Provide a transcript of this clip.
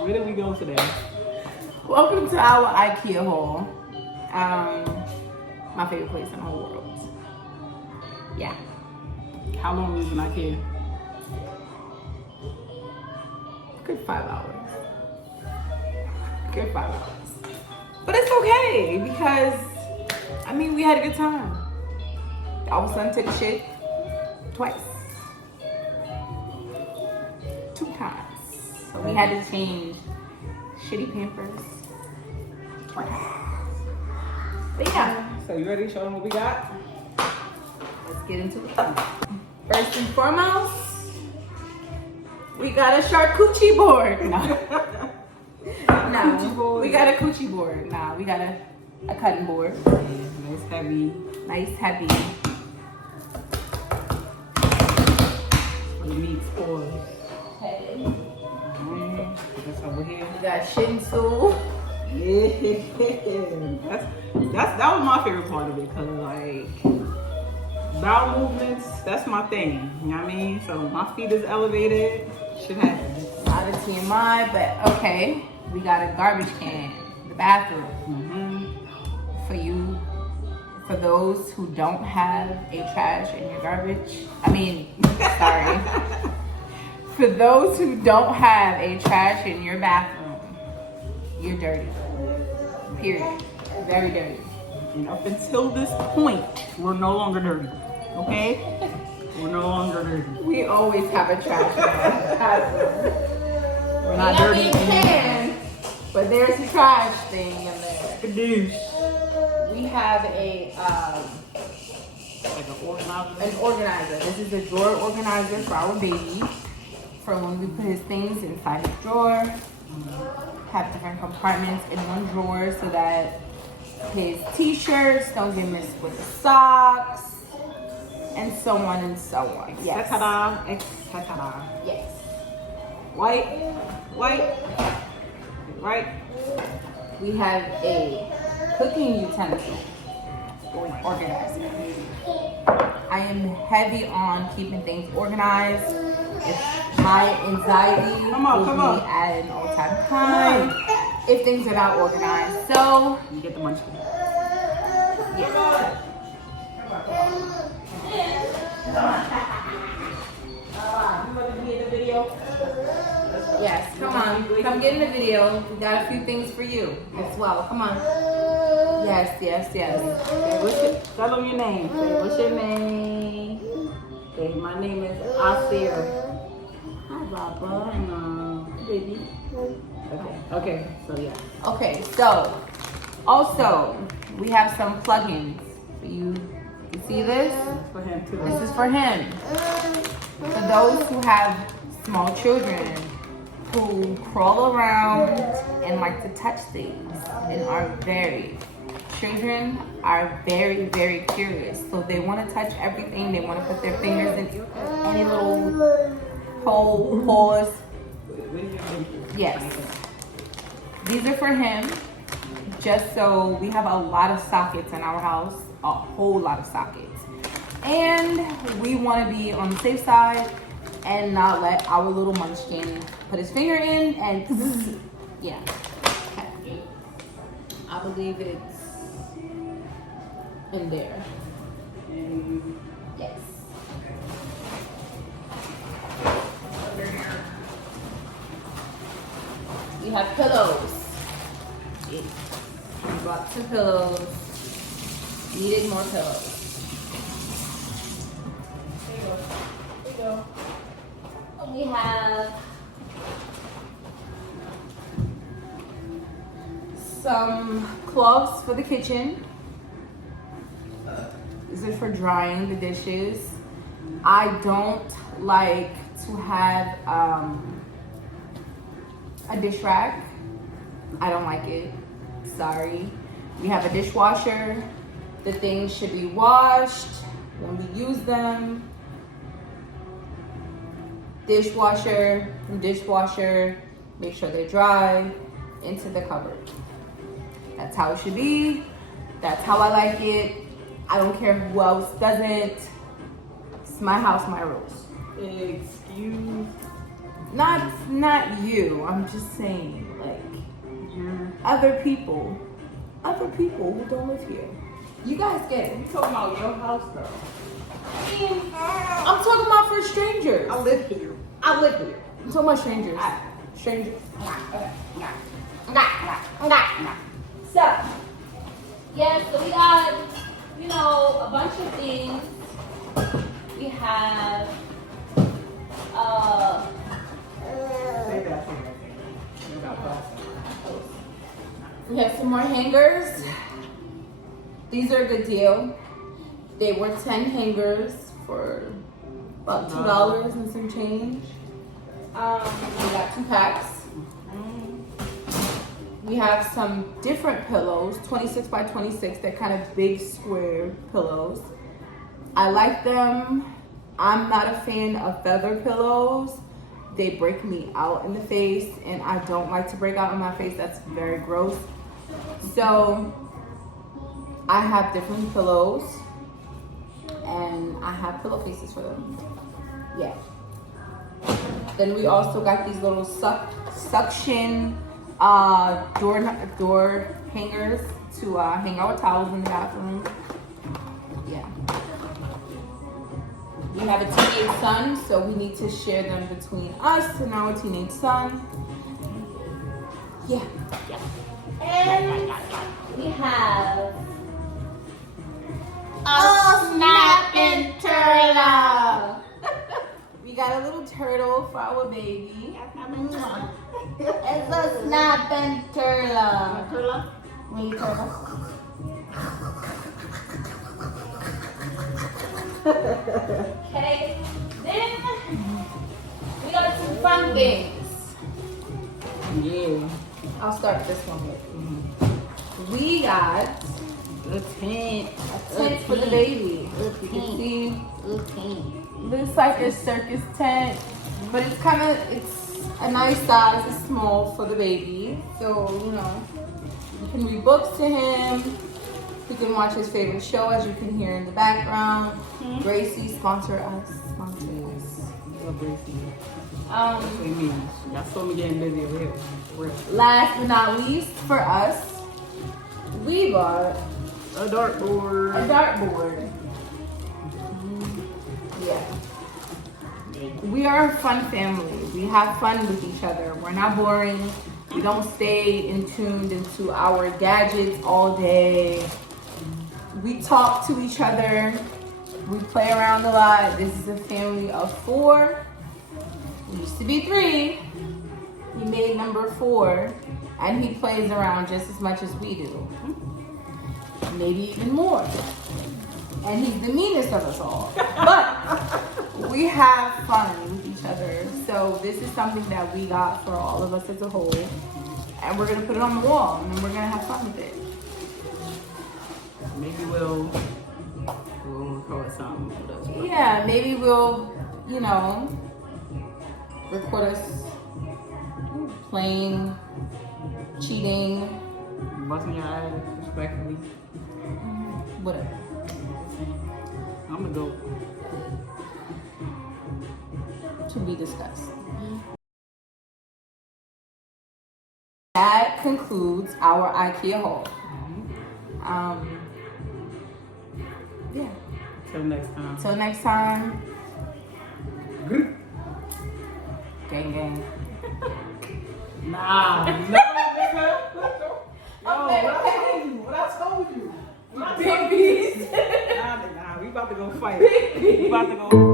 Where did we go today? Welcome to our Ikea haul. My favorite place in the whole world. Yeah. How long was in Ikea? Good 5 hours. Good 5 hours. But it's okay because, I mean, we had a good time. Our son took a shit twice. 2 times. So we had to change shitty Pampers twice. But yeah. So you ready to show them what we got? Let's get into it. First and foremost, we got a charcuterie board. No. We got a coochie board. Nah, we got a cutting board. Yeah, nice heavy. Nice heavy. For the meat spoils. Okay. That's over here. We got shin stool. Yeah, that was my favorite part of it, cause like bowel movements, that's my thing. You know what I mean? So my feet is elevated. Shit happens. Not a TMI, but okay. We got a garbage can, the bathroom. For those who don't have a trash in your garbage. Sorry. For those who don't have a trash in your bathroom, you're dirty. Period. Very dirty. And up until this point, we're no longer dirty. Okay? We're no longer dirty. We always have a trash in our bathroom. We're not dirty We anymore. can, but there's a trash thing in there. Kadoosh. We have Like an organizer. an organizer. This is a drawer organizer for our baby. For when we put his things inside the drawer. Have different compartments in one drawer so that his t-shirts don't get mixed with the socks. And so on and so on. Yes. Ta-da, ta-da. Yes. White. We have a cooking utensil organizer. I am heavy on keeping things organized. My anxiety Come on. will be at an all-time high if things are not organized. So, You get the munchkin. yeah. Yes, come on. Come get in the video. We got a few things for you as well. Come on. Yes. Okay, tell them your name. Say, what's your name? Okay, my name is Asir. Hi, Baba. Hi, baby. Okay, so yeah. Okay, so also we have some plugins for you. You see this? That's for him too. This is for him. For those who have small children who crawl around and like to touch things and children are very, very curious. So they want to touch everything. They want to put their fingers in any little holes. Yes. These are for him. Just so we have a lot of sockets in our house, a whole lot of sockets. And we want to be on the safe side and not let our little munchkin put his finger in and yeah. Okay. I believe it's in there. Yes. We have pillows. We bought some pillows. Needed more pillows. There you go. We have some cloths for the kitchen. This is for drying the dishes. I don't like to have a dish rack. I don't like it. Sorry. We have a dishwasher. The things should be washed when we use them. Dishwasher, make sure they're dry, into the cupboard. That's how it should be. That's how I like it. I don't care who else does it. It's my house, my rules. Excuse Not you. I'm just saying, like, other people who don't live here. You guys get it. You talking about your house though? I'm talking about for strangers. I live here. I live here. I'm talking about strangers. Strangers. So, yeah, so we got, you know, a bunch of things. We have, Say that. we have some more hangers. These are a good deal. They were 10 hangers for about $2 and some change. We got 2 packs. We have some different pillows, 26 by 26. They're kind of big square pillows. I like them. I'm not a fan of feather pillows. They break me out in the face, and I don't like to break out in my face. That's very gross. So I have different pillows, and I have pillowcases for them. Yeah. Then we also got these little suction door hangers to hang our towels in the bathroom. Yeah. We have a teenage son, so we need to share them between us and our teenage son. Yeah. And we have a snapping turtle. We got a little turtle for our baby. It's a snapping turtle. Wait, turtle. Okay, then we got some fun games. Yeah. I'll start with this one with. We got A tent. a tent for the baby. You can see, looks like a circus tent, but it's a nice size. It's small for the baby, so you know you can read books to him. He can watch his favorite show, as you can hear in the background. Gracie, sponsor us. Sponsor us. Love Gracie. What do you mean? Y'all saw me getting busy over here. Last but not least, for us, we bought A dartboard. a dartboard. Yeah. We are a fun family. We have fun with each other. We're not boring. We don't stay tuned into our gadgets all day. We talk to each other. We play around a lot. This is a family of 4. It used to be 3. He made number 4, and he plays around just as much as we do. Maybe even more. And he's the meanest of us all. But we have fun with each other. So this is something that we got for all of us as a whole. And we're gonna put it on the wall, and then we're gonna have fun with it. Maybe we'll call it something. Yeah, maybe we'll, you know, record us playing, cheating, Busting your ass respectfully. whatever. I'm gonna go. To be discussed. That concludes our IKEA haul. Yeah. Till next time. Till next time. Gang gang. Nah, no, nigga. What I told you? Babies. Nah, we about to go fight. We about to go.